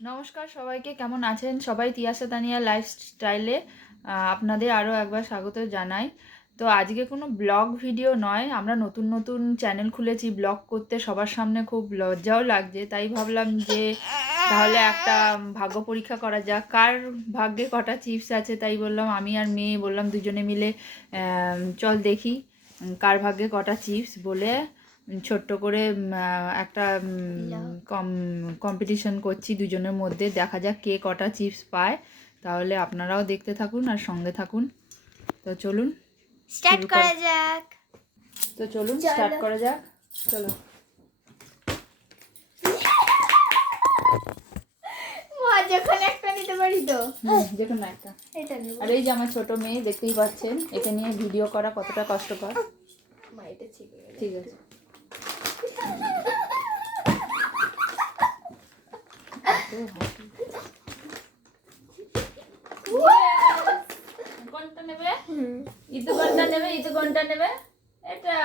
নমস্কার সবাইকে, কেমন আছেন? সবাই তিয়াসা তানিয়া লাইফস্টাইলে আপনাদের আরও একবার স্বাগত জানাই। তো আজকে কোনো ব্লগ ভিডিও নয়, আমরা নতুন নতুন চ্যানেল খুলেছি, ব্লগ করতে সবার সামনে খুব লজ্জাও লাগছে, তাই ভাবলাম যে তাহলে একটা ভাগ্য পরীক্ষা করা যাক। কার ভাগ্যে কটা চিপস আছে, তাই বললাম, আমি আর মেয়ে বললাম দুজনে মিলে চল দেখি, কার ভাগ্যে কটা চিপস বলে ছোট্ট করে একটা কম কম্পিটিশন করছি দুজনের মধ্যে। দেখা যাক কে কটা চিপস পায়। তাহলে আপনারাও দেখতে থাকুন আর সঙ্গে থাকুন। তো চলুন স্টার্ট করা যাক। তো চলুন স্টার্ট করা যাক। চলো। মা যখন একটা নিতে পারি তো। হুম, যে একটা। আর এই যে আমার ছোট মেয়ে দেখতেই পাচ্ছেন একে নিয়ে ভিডিও করা কতটা কষ্টকর। ঠিক আছে। কোনটা নেবে? ইতু কোনটা নেবে ইতু কোনটা নেবে? এটা।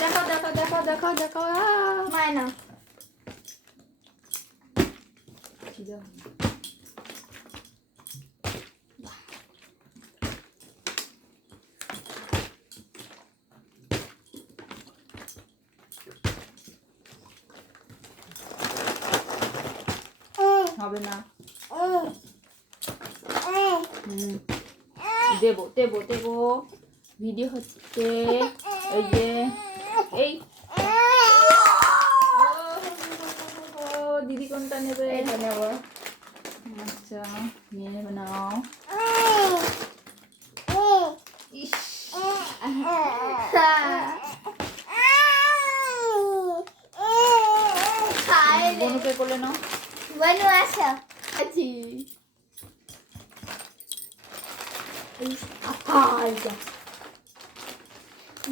দেখো দেখো দেখো দেখো দেখো। মায় না। হবে না। দেবো দেবো দেবো। ভিডিও হচ্ছে এই যে এই। দিদি কোনটা নেবে? এটা নেব। আচ্ছা নিয়ে নেবে নাও। ইস। বনুকে কোলে নাও। বনু আসো আছি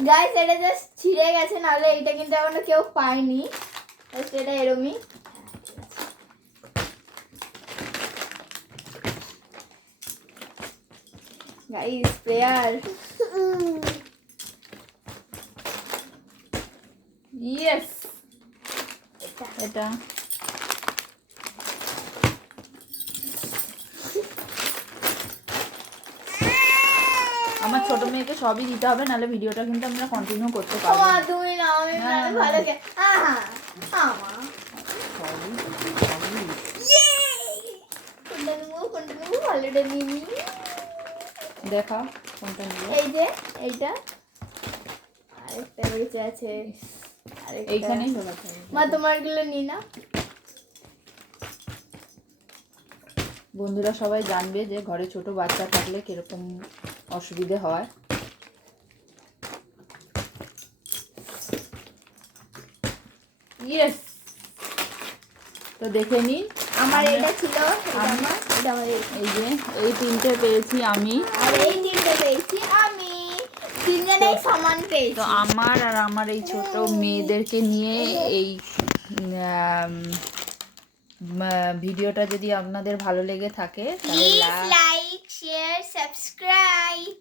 গাইস এটা জাস্ট ছিঁড়ে গেছে নাহলে এটা কিন্তু এখনও কেউ পায়নি Just এটা এরমই গাইস প্লেয়ার ইয়েস এটা আমার ছোট মেয়েকে সবই দিতে হবে নাহলে ভিডিওটা কিন্তু আমরা কন্টিনিউ করতে পারব। তুমি না আমি না, ভালো নিবি দেখা কোনটা নিবে? এই যে এইটা। আরেকটা বেঁচে আছে। আরেকটা। এইখানেই মা তোমারগুলো নি না বন্ধুরা সবাই জানবে যে ঘরে ছোট বাচ্চা থাকলে কীরকম অসুবিধে হয়। ইয়েস তো দেখে নিন। আমার এটা ছিল আমার এই। যে এই তিনটে পেয়েছি আমি। আর এই তিনটে পেয়েছি আমি। তিনজনেই সমান পেয়েছি। তো আমার আর আমার এই ছোট মেয়েদেরকে নিয়ে এই ভিডিওটা যদি আপনাদের ভালো লেগে থাকে তাহলে লাইক লাইক শেয়ার সাবস্ক্রাইব